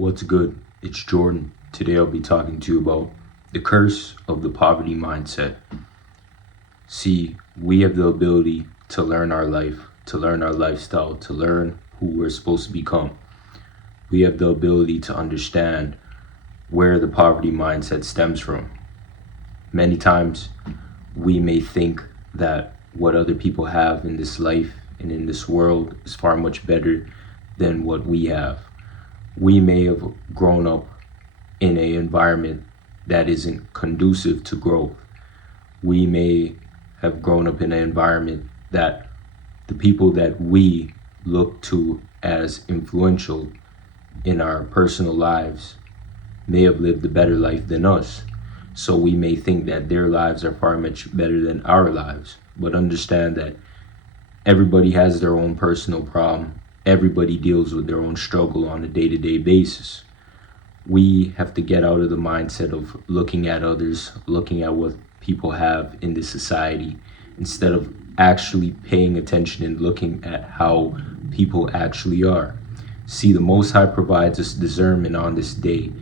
What's good? It's Jordan. Today I'll be talking to you about the curse of the poverty mindset. See, we have the ability to learn our life, to learn our lifestyle, to learn who we're supposed to become. We have the ability to understand where the poverty mindset stems from. Many times we may think that what other people have in this life and in this world is far much better than what we have. We may have grown up in an environment that isn't conducive to growth. We may have grown up in an environment that the people that we look to as influential in our personal lives may have lived a better life than us. So we may think that their lives are far much better than our lives. But understand that everybody has their own personal problem. Everybody deals with their own struggle on a day-to-day basis. We have to get out of the mindset of looking at others, looking at what people have in this society, instead of actually paying attention and looking at how people actually are. See, the Most High provides us discernment on this day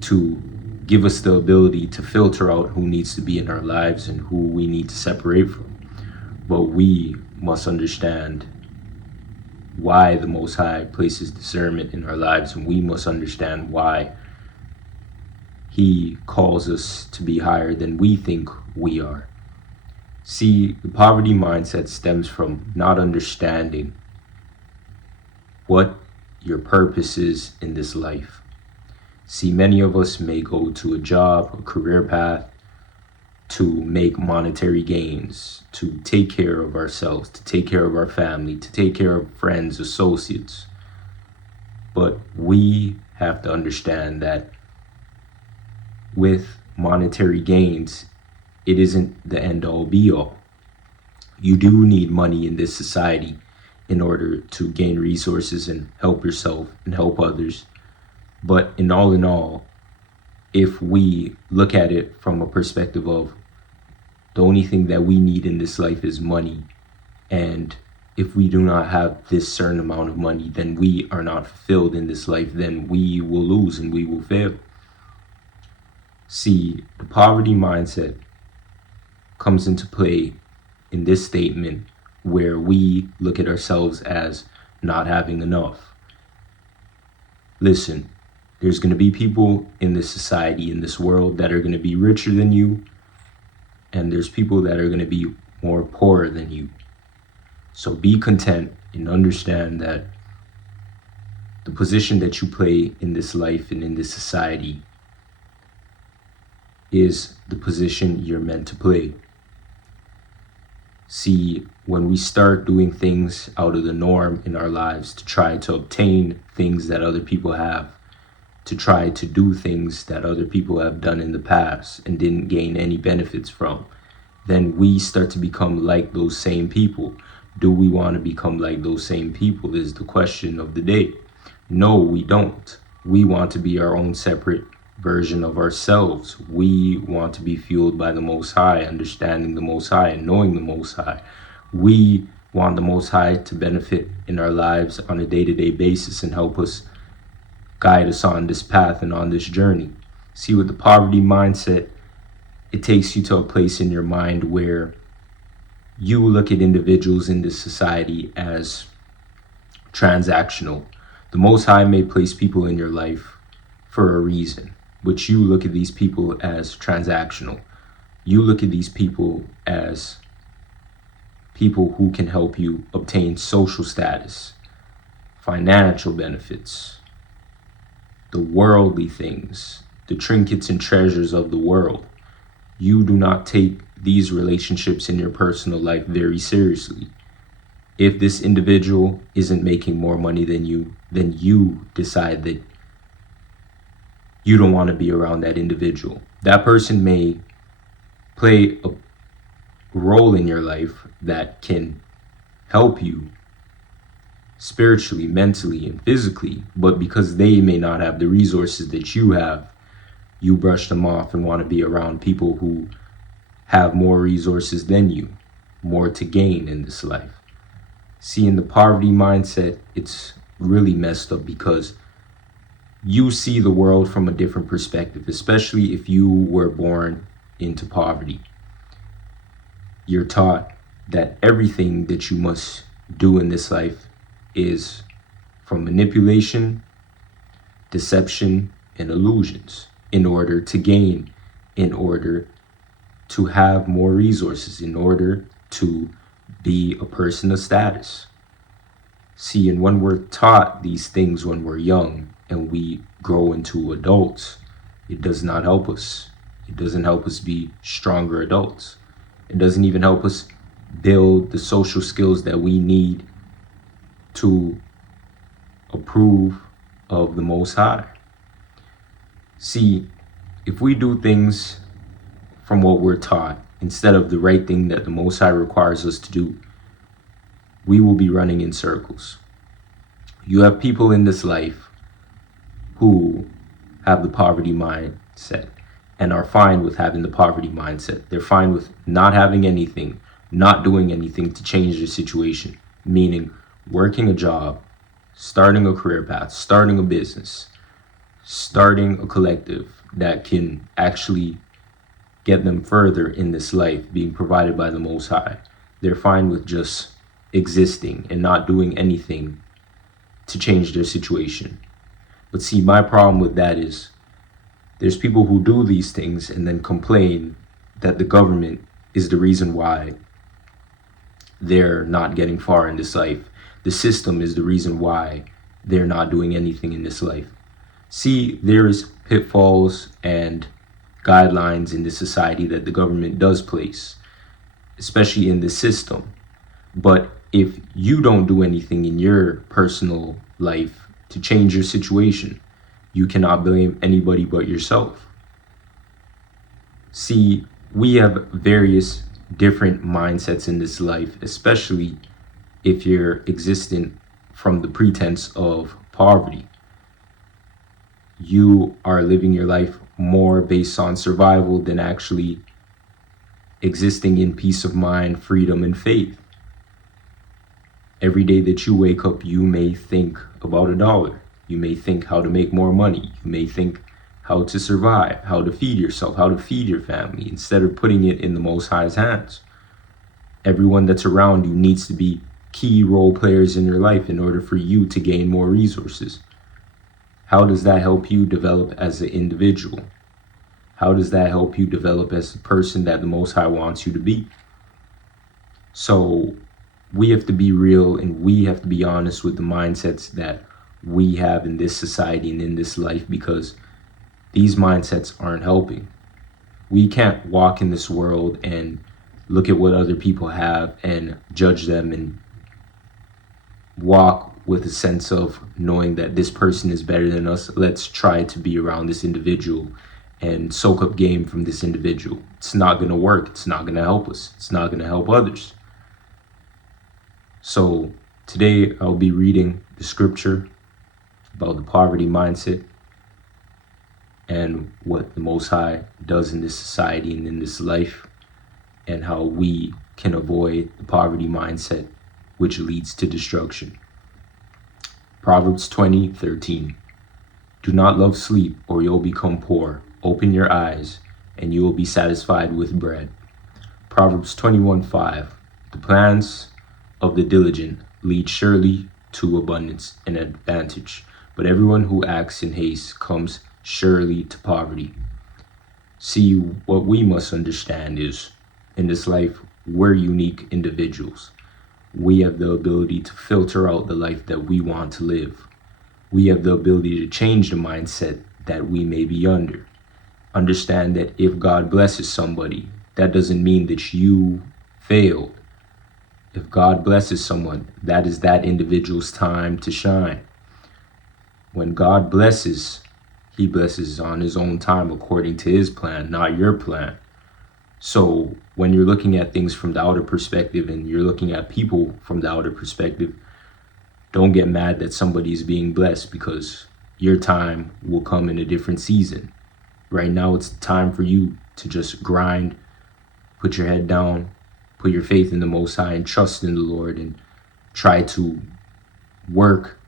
to give us the ability to filter out who needs to be in our lives and who we need to separate from. But we must understand why the Most High places discernment in our lives, and we must understand why He calls us to be higher than we think we are. See, the poverty mindset stems from not understanding what your purpose is in this life. See, many of us may go to a job, a career path, to make monetary gains, to take care of ourselves, to take care of our family, to take care of friends, associates. But we have to understand that with monetary gains, it isn't the end all be all. You do need money in this society in order to gain resources and help yourself and help others. But in all, if we look at it from a perspective of the only thing that we need in this life is money, and if we do not have this certain amount of money, then we are not fulfilled in this life, then we will lose and we will fail. See, the poverty mindset comes into play in this statement where we look at ourselves as not having enough. Listen, there's going to be people in this society, in this world, that are going to be richer than you, and there's people that are going to be more poorer than you. So be content and understand that the position that you play in this life and in this society is the position you're meant to play. See, when we start doing things out of the norm in our lives to try to obtain things that other people have, to try to do things that other people have done in the past and didn't gain any benefits from, then we start to become like those same people. Do we want to become like those same people is the question of the day. No, we don't. We want to be our own separate version of ourselves. We want to be fueled by the Most High, understanding the Most High and knowing the Most High. We want the Most High to benefit in our lives on a day-to-day basis and help us guide us on this path and on this journey. See, with the poverty mindset, it takes you to a place in your mind where you look at individuals in this society as transactional. The Most High may place people in your life for a reason, but you look at these people as transactional. You look at these people as people who can help you obtain social status, financial benefits, the worldly things, the trinkets and treasures of the world. You do not take these relationships in your personal life very seriously. If this individual isn't making more money than you, then you decide that you don't want to be around that individual. That person may play a role in your life that can help you spiritually, mentally, and physically, but because they may not have the resources that you have, you brush them off and want to be around people who have more resources than you, more to gain in this life. See, in the poverty mindset, it's really messed up because you see the world from a different perspective, especially if you were born into poverty. You're taught that everything that you must do in this life is from manipulation, deception, and illusions in order to gain, in order to have more resources, in order to be a person of status. See, and when we're taught these things when we're young and we grow into adults, it does not help us. It doesn't help us be stronger adults. It doesn't even help us build the social skills that we need to approve of the Most High. See, if we do things from what we're taught instead of the right thing that the Most High requires us to do, we will be running in circles. You have people in this life who have the poverty mindset and are fine with having the poverty mindset. They're fine with not having anything, not doing anything to change their situation, meaning working a job, starting a career path, starting a business, starting a collective that can actually get them further in this life being provided by the Most High. They're fine with just existing and not doing anything to change their situation. But see, my problem with that is there's people who do these things and then complain that the government is the reason why they're not getting far in this life. The system is the reason why they're not doing anything in this life. See, there is pitfalls and guidelines in this society that the government does place, especially in the system. But if you don't do anything in your personal life to change your situation, you cannot blame anybody but yourself. See, we have various different mindsets in this life, especially if you're existent from the pretense of poverty. You are living your life more based on survival than actually existing in peace of mind, freedom, and faith. Every day that you wake up, you may think about a dollar. You may think how to make more money. You may think how to survive, how to feed yourself, how to feed your family, instead of putting it in the Most High's hands. Everyone that's around you needs to be key role players in your life in order for you to gain more resources. How does that help you develop as an individual? How does that help you develop as the person that the Most High wants you to be? So we have to be real and we have to be honest with the mindsets that we have in this society and in this life, because these mindsets aren't helping. We can't walk in this world and look at what other people have and judge them and walk with a sense of knowing that this person is better than us. Let's try to be around this individual and soak up game from this individual. It's not going to work. It's not going to help us. It's not going to help others. So today I'll be reading the scripture about the poverty mindset and what the Most High does in this society and in this life, and how we can avoid the poverty mindset which leads to destruction. Proverbs 20:13. Do not love sleep, or you'll become poor. Open your eyes, and you will be satisfied with bread. Proverbs 21:5. The plans of the diligent lead surely to abundance and advantage, but everyone who acts in haste comes surely to poverty. See, what we must understand is, in this life, we're unique individuals. We have the ability to filter out the life that we want to live. We have the ability to change the mindset that we may be under. Understand that if God blesses somebody, that doesn't mean that you failed. If God blesses someone, that is that individual's time to shine. When God blesses, he blesses on his own time according to his plan, not your plan. So when you're looking at things from the outer perspective and you're looking at people from the outer perspective, don't get mad that somebody is being blessed, because your time will come in a different season. Right now, it's time for you to just grind, put your head down, put your faith in the Most High and trust in the Lord, and try to work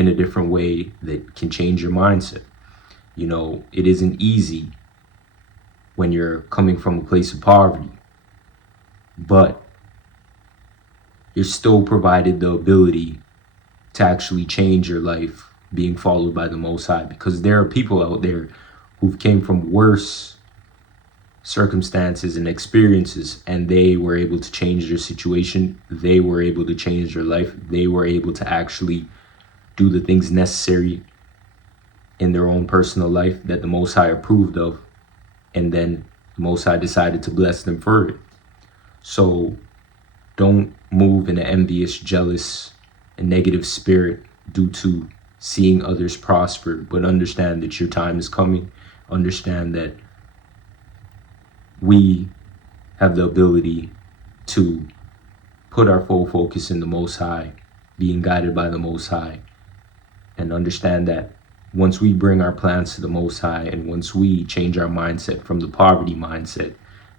in a different way that can change your mindset. You know, it isn't easy when you're coming from a place of poverty, but you're still provided the ability to actually change your life being followed by the Most High, because there are people out there who've came from worse circumstances and experiences, and they were able to change their situation. They were able to change their life. They were able to actually do the things necessary in their own personal life that the Most High approved of, and then the Most High decided to bless them for it. So don't move in an envious, jealous, and negative spirit due to seeing others prosper, but understand that your time is coming. Understand that we have the ability to put our full focus in the Most High, being guided by the Most High, and understand that once we bring our plans to the Most High, and once we change our mindset from the poverty mindset,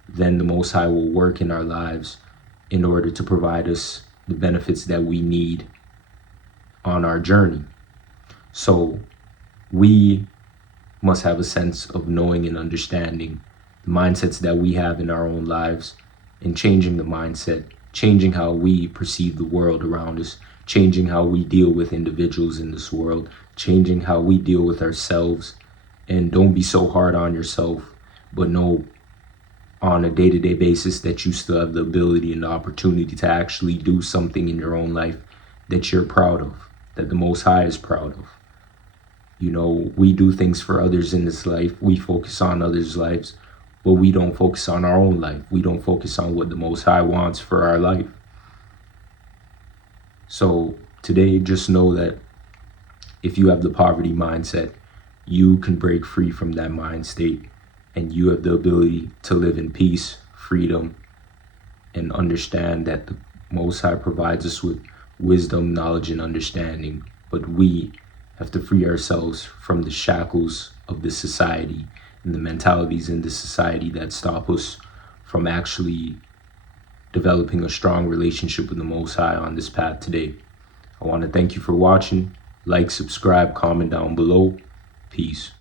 then the Most High will work in our lives in order to provide us the benefits that we need on our journey. So we must have a sense of knowing and understanding the mindsets that we have in our own lives, and changing the mindset, changing how we perceive the world around us, changing how we deal with individuals in this world, changing how we deal with ourselves. And don't be so hard on yourself, but know on a day-to-day basis that you still have the ability and the opportunity to actually do something in your own life that you're proud of, that the Most High is proud of. You know, we do things for others in this life. We focus on others' lives, but we don't focus on our own life. We don't focus on what the Most High wants for our life. So today, just know that if you have the poverty mindset, you can break free from that mind state, and you have the ability to live in peace, freedom, and understand that the Most High provides us with wisdom, knowledge, and understanding. But we have to free ourselves from the shackles of this society and the mentalities in this society that stop us from actually developing a strong relationship with the Most High on this path today. I want to thank you for watching. Like, subscribe, comment down below. Peace.